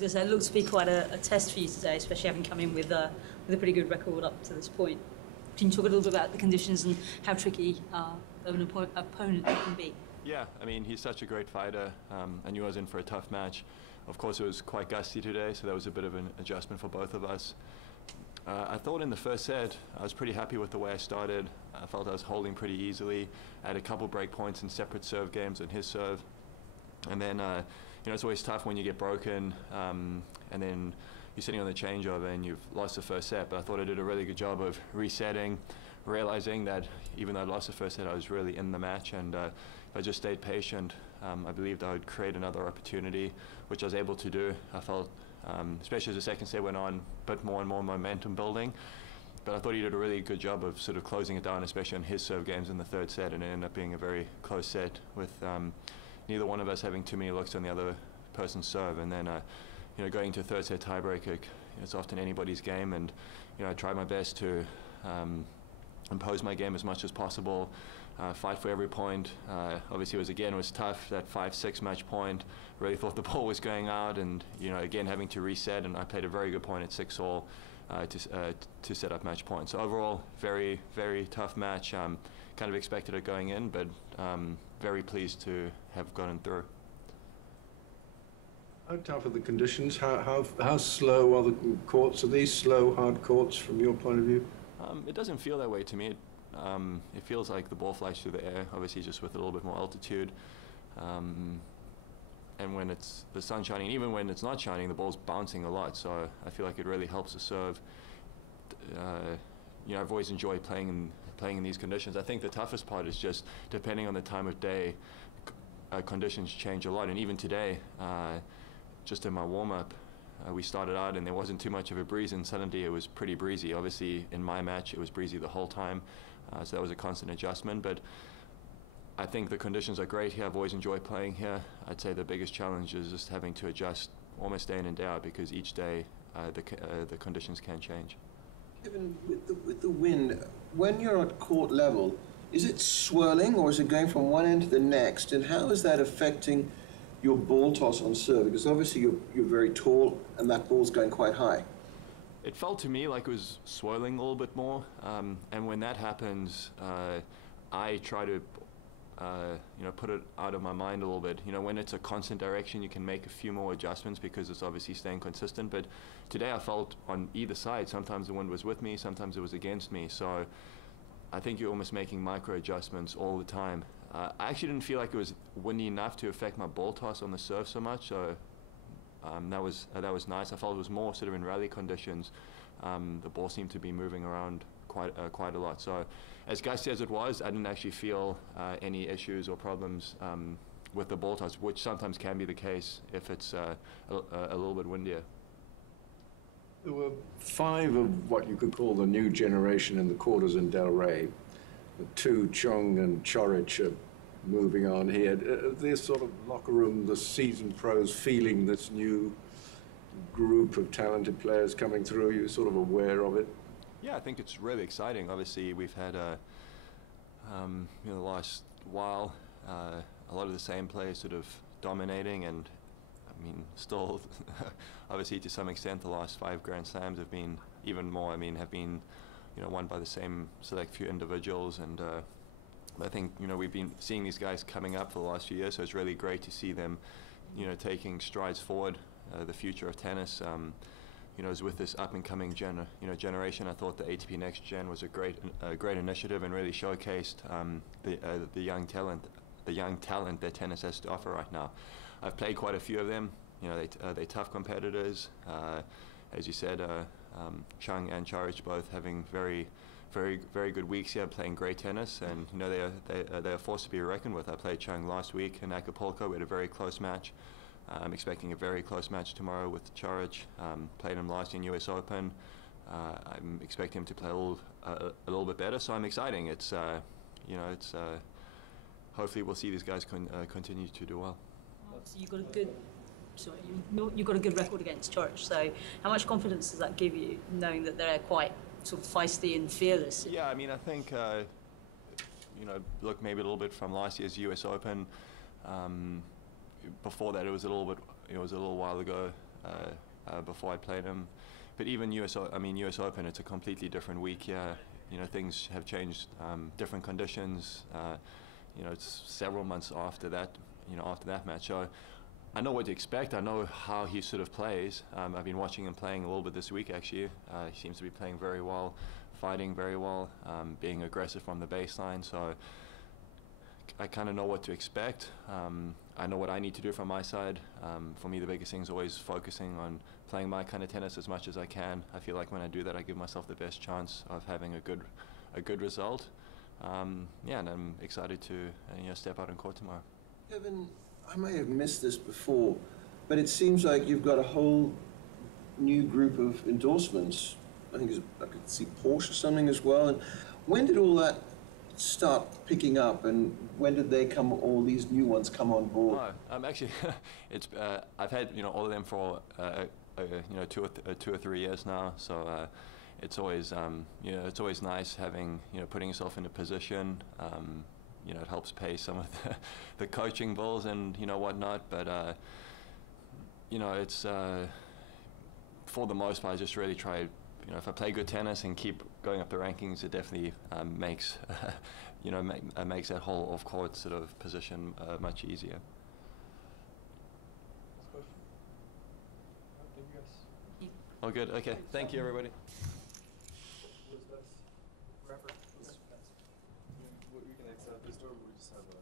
was going to say, it looks to be quite a test for you today, especially having come in with a pretty good record up to this point. Can you talk a little bit about the conditions and how tricky of an opponent it can be? Yeah, I mean, he's such a great fighter. I knew I was in for a tough match. Of course, it was quite gusty today, so that was a bit of an adjustment for both of us. I thought in the first set, I was pretty happy with the way I started. I felt I was holding pretty easily. I had a couple break points in separate serve games on his serve. And then, you know, it's always tough when you get broken, and then you're sitting on the changeover and you've lost the first set. But I thought I did a really good job of resetting, realizing that even though I lost the first set, I was really in the match. And if I just stayed patient, I believed I would create another opportunity, which I was able to do. I felt, especially as the second set went on, a bit more and more momentum building. But I thought he did a really good job of sort of closing it down, especially on his serve games in the third set, and it ended up being a very close set with neither one of us having too many looks on the other person's serve. And then, you know, going to a third set tiebreaker, it's often anybody's game, and you know, I tried my best to impose my game as much as possible, fight for every point. Obviously, it was tough, that 5-6 match point. Really thought the ball was going out, and you know, again having to reset. And I played a very good point at 6-all to set up match point. So overall, very, very tough match. Kind of expected it going in, but very pleased to have gotten through. How tough are the conditions? How slow are the courts? Are these slow, hard courts from your point of view? It doesn't feel that way to me. It feels like the ball flies through the air, obviously just with a little bit more altitude. And when it's the sun shining, even when it's not shining, the ball's bouncing a lot. So I feel like it really helps the serve. You know, I've always enjoyed playing in these conditions. I think the toughest part is just depending on the time of day, conditions change a lot. And even today, just in my warm-up, we started out and there wasn't too much of a breeze, and suddenly it was pretty breezy. Obviously, in my match, it was breezy the whole time, so that was a constant adjustment. But I think the conditions are great here. I've always enjoyed playing here. I'd say the biggest challenge is just having to adjust almost day in and day out, because each day the conditions can change. Kevin, with the wind, when you're at court level, is it swirling or is it going from one end to the next? And how is that affecting your ball toss on serve? Because obviously you're very tall and that ball's going quite high. It felt to me like it was swirling a little bit more. And when that happens, I try to you know, put it out of my mind a little bit. You know, when it's a constant direction, you can make a few more adjustments because it's obviously staying consistent. But today I felt on either side. Sometimes the wind was with me, sometimes it was against me. So I think you're almost making micro adjustments all the time. I actually didn't feel like it was windy enough to affect my ball toss on the serve so much. So that was nice. I felt it was more sort of in rally conditions. The ball seemed to be moving around quite a lot. So as gusty as it was, I didn't actually feel any issues or problems with the ball toss, which sometimes can be the case if it's a little bit windier. There were 5 of what you could call the new generation in the quarters in Del Rey. The 2, Chung and Chorich, are moving on here. This sort of locker room, the seasoned pros feeling this new group of talented players coming through, you're sort of aware of it? Yeah, I think it's really exciting. Obviously, we've had you know, the last while a lot of the same players sort of dominating, and I mean, still, obviously to some extent, the last 5 Grand Slams have been even more. I mean, have been, you know, won by the same select few individuals, and I think, you know, we've been seeing these guys coming up for the last few years, so it's really great to see them, you know, taking strides forward. The future of tennis, you know, is with this up-and-coming generation. I thought the ATP Next Gen was a great initiative, and really showcased the young talent that tennis has to offer right now. I've played quite a few of them. You know, they're tough competitors. As you said, Chung and Chorich both having very good weeks here, playing great tennis, and you know, they're a force to be reckoned with. I played Chung last week in Acapulco. We had a very close match. I'm expecting a very close match tomorrow with Chorich. Played him last in US Open. I'm expecting him to play a little bit better, so I'm exciting. It's you know, it's hopefully we'll see these guys continue to do well. So you've got a good record against Chorich. So how much confidence does that give you, knowing that they're quite sort of feisty and fearless? Yeah, I mean, I think you know, look maybe a little bit from last year's US Open. Before that, it was a little while ago. before I played him. But even US Open, it's a completely different week here. You know, things have changed, different conditions. You know, it's several months after that, after that match. So I know what to expect. I know how he sort of plays. I've been watching him playing a little bit this week, actually. He seems to be playing very well, fighting very well, being aggressive from the baseline. So I kind of know what to expect. I know what I need to do from my side. For me, the biggest thing is always focusing on playing my kind of tennis as much as I can. I feel like when I do that, I give myself the best chance of having a good result. Yeah, and I'm excited to step out on court tomorrow. Kevin, I may have missed this before, but it seems like you've got a whole new group of endorsements. I think I could see Porsche or something as well. And when did all that start picking up, and when did all these new ones come on board? Oh, actually, I've had all of them for 2 or 3 years now. So it's always it's always nice having putting yourself in a position. It helps pay some of the coaching bills and whatnot. But it's for the most part, I just really try. If I play good tennis and keep going up the rankings, it definitely makes makes that whole off-court sort of position much easier. Last question. Thank you guys. Oh, good. Okay. Thank you, everybody. What's best? Rapper. We can accept this door, but we just have a